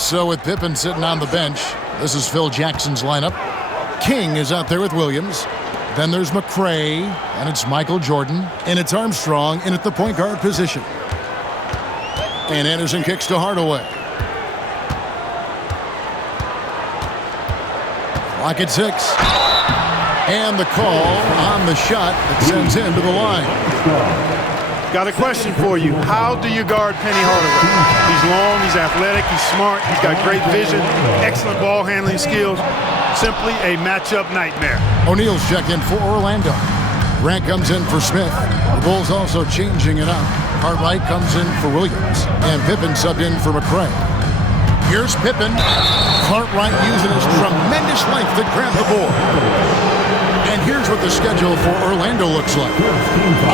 So with Pippen sitting on the bench, this is Phil Jackson's lineup. King is out there with Williams. Then there's McRae, and it's Michael Jordan, and it's Armstrong in at the point guard position. And Anderson kicks to Hardaway. Clock at 6. And the call on the shot that sends him to the line. Got a question for you. How do you guard Penny Hardaway? He's long, he's athletic, he's smart, he's got great vision, excellent ball handling skills. Simply a matchup nightmare. O'Neal's check in for Orlando. Grant comes in for Smith. The Bulls also changing it up. Cartwright comes in for Williams. And Pippen subbed in for McRae. Here's Pippen. Cartwright using his tremendous length to grab the board. And here's what the schedule for Orlando looks like.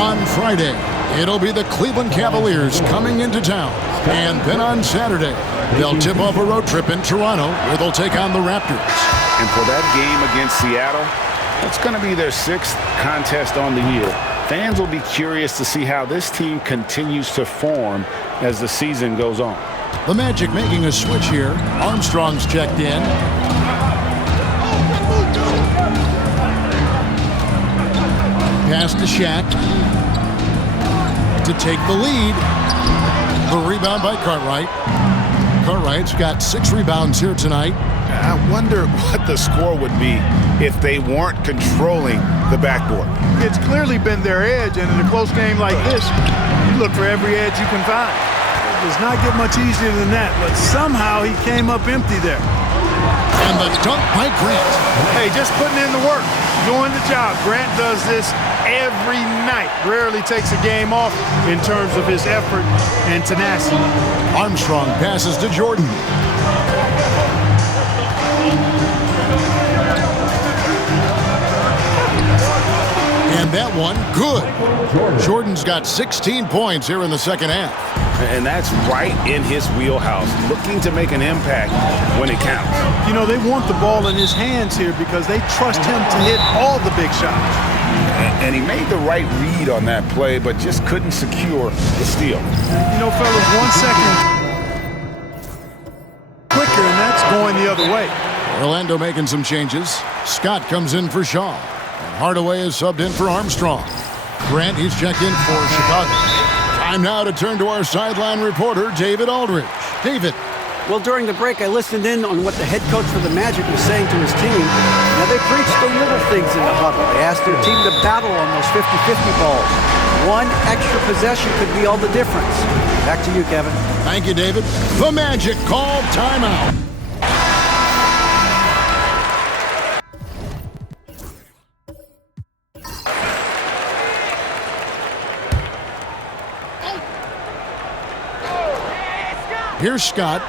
On Friday, it'll be the Cleveland Cavaliers coming into town. And then on Saturday, they'll tip off a road trip in Toronto where they'll take on the Raptors. And for that game against Seattle, it's going to be their 6th contest on the year. Fans will be curious to see how this team continues to form as the season goes on. The Magic making a switch here. Armstrong's checked in. Pass to Shaq to take the lead. The rebound by Cartwright. Cartwright's got 6 rebounds here tonight. I wonder what the score would be if they weren't controlling the backboard. It's clearly been their edge, and in a close game like this, you look for every edge you can find. It does not get much easier than that, but somehow he came up empty there. And the dunk by Grant. Hey, just putting in the work, doing the job. Grant does this every night. Rarely takes a game off in terms of his effort and tenacity. Armstrong passes to Jordan. And that one, good. Jordan's got 16 points here in the second half. And that's right in his wheelhouse, looking to make an impact when it counts. You know, they want the ball in his hands here because they trust him to hit all the big shots. And he made the right read on that play, but just couldn't secure the steal. You know, fellas, 1 second quicker, and that's going the other way. Orlando making some changes. Scott comes in for Shaw. And Hardaway is subbed in for Armstrong. Grant, he's checked in for Chicago. Time now to turn to our sideline reporter, David Aldridge. David. Well, during the break, I listened in on what the head coach for the Magic was saying to his team. Now, they preached the little things in the huddle. They asked their team to battle on those 50-50 balls. One extra possession could be all the difference. Back to you, Kevin. Thank you, David. The Magic called timeout. Here's Scott.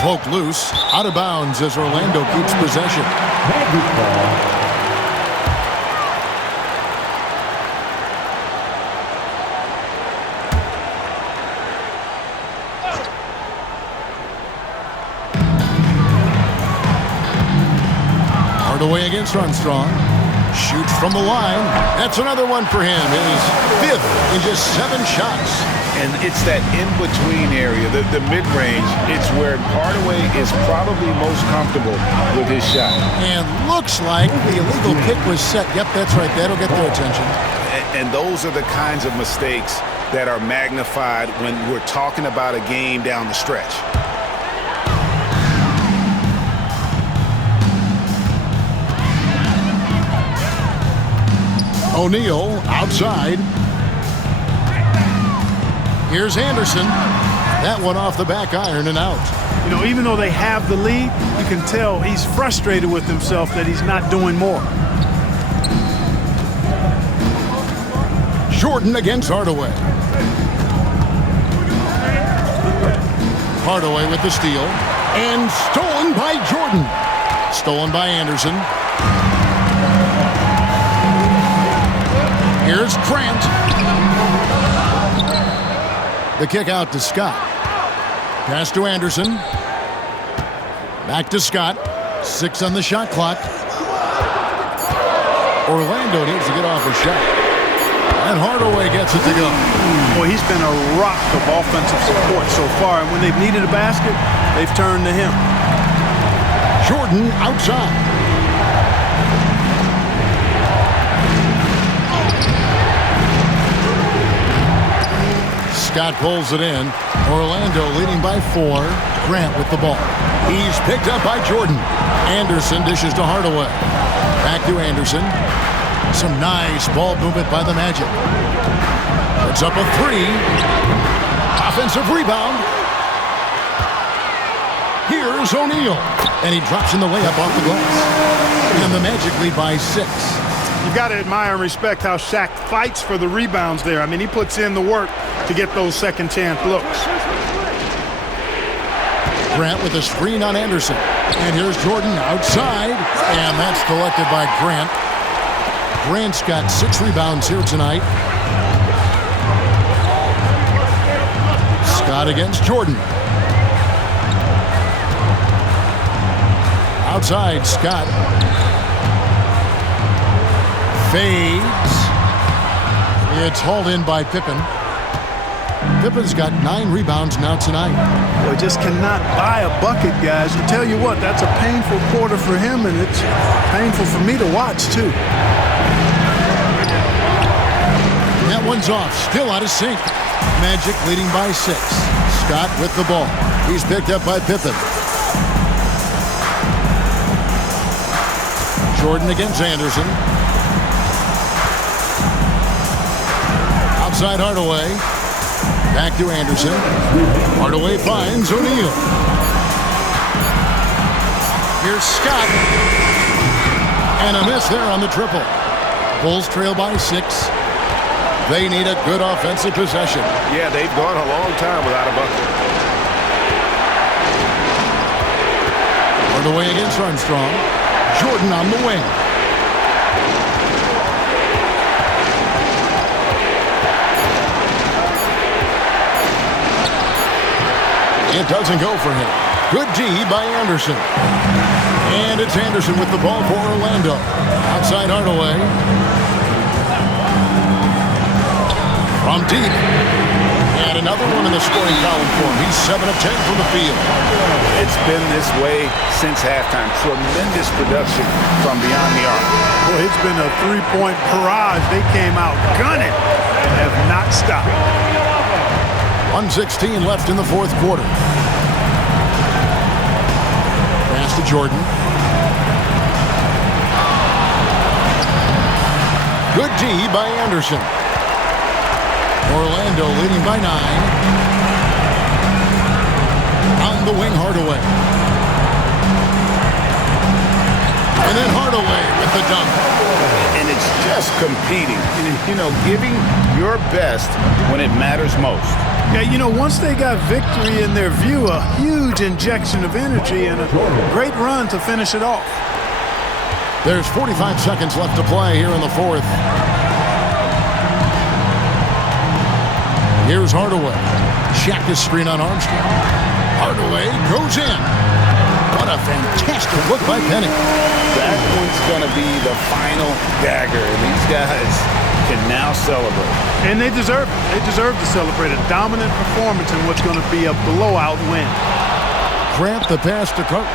Poke loose. Out of bounds as Orlando keeps possession. Hardaway against Armstrong. Shoots from the line. That's another one for him. His 5th in just 7 shots. And it's that in-between area, the mid-range. It's where Hardaway is probably most comfortable with his shot. And looks like the illegal pick was set. Yep, that's right. That'll get their attention. And those are the kinds of mistakes that are magnified when we're talking about a game down the stretch. O'Neal outside. Here's Anderson. That one off the back iron and out. You know, even though they have the lead, you can tell he's frustrated with himself that he's not doing more. Jordan against Hardaway. Hardaway with the steal. And stolen by Jordan. Stolen by Anderson. Here's Grant. The kick out to Scott. Pass to Anderson. Back to Scott. 6 on the shot clock. Orlando needs to get off a shot. And Hardaway gets it to go. Boy, he's been a rock of offensive support so far, and when they've needed a basket, they've turned to him. Jordan outside. Scott pulls it in. Orlando leading by 4. Grant with the ball. He's picked up by Jordan. Anderson dishes to Hardaway. Back to Anderson. Some nice ball movement by the Magic. It's up a 3. Offensive rebound. Here's O'Neal. And he drops in the way up off the glass. And the Magic lead by 6. You've got to admire and respect how Shaq fights for the rebounds there. I mean, he puts in the work to get those second chance looks. Grant with a screen on Anderson. And here's Jordan outside. And that's collected by Grant. Grant's got 6 rebounds here tonight. Scott against Jordan. Outside, Scott. Fades. It's hauled in by Pippen. Pippen's got 9 rebounds now tonight. Boy, just cannot buy a bucket, guys. I tell you what, that's a painful quarter for him, and it's painful for me to watch, too. That one's off. Still out of sync. Magic leading by 6. Scott with the ball. He's picked up by Pippen. Jordan against Anderson. Outside Hardaway. Back to Anderson. Hardaway finds O'Neal. Here's Scott. And a miss there on the triple. Bulls trail by 6. They need a good offensive possession. Yeah, they've gone a long time without a bucket. Hardaway against Armstrong. Jordan on the wing. It doesn't go for him. Good D by Anderson. And it's Anderson with the ball for Orlando. Outside Hardaway. From deep. And another one in the scoring column for him. He's 7 of 10 from the field. It's been this way since halftime. Tremendous production from beyond the arc. Boy, it's been a three-point barrage. They came out gunning and have not stopped. 1:16 left in the fourth quarter. Pass to Jordan. Good D by Anderson. Orlando leading by 9. On the wing, Hardaway. And then Hardaway with the dunk. And it's just competing. You know, giving your best when it matters most. Yeah, you know, once they got victory in their view, a huge injection of energy and a great run to finish it off. There's 45 seconds left to play here in the fourth. Here's Hardaway. Shaq is screen on Armstrong. Hardaway goes in. What a fantastic look by Penny. That one's going to be the final dagger. These guys can now celebrate. And they deserve it. They deserve to celebrate a dominant performance in what's going to be a blowout win. Grant the pass to Cook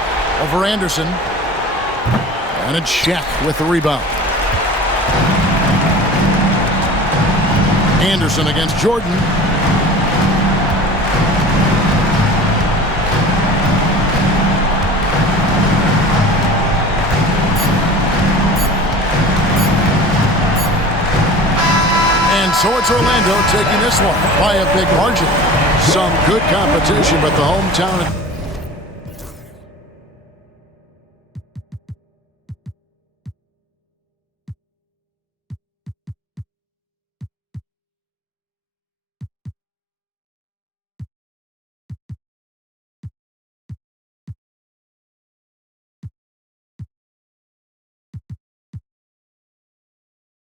over Anderson. And it's Shaq with the rebound. Anderson against Jordan. And so it's Orlando taking this one by a big margin. Some good competition, but the hometown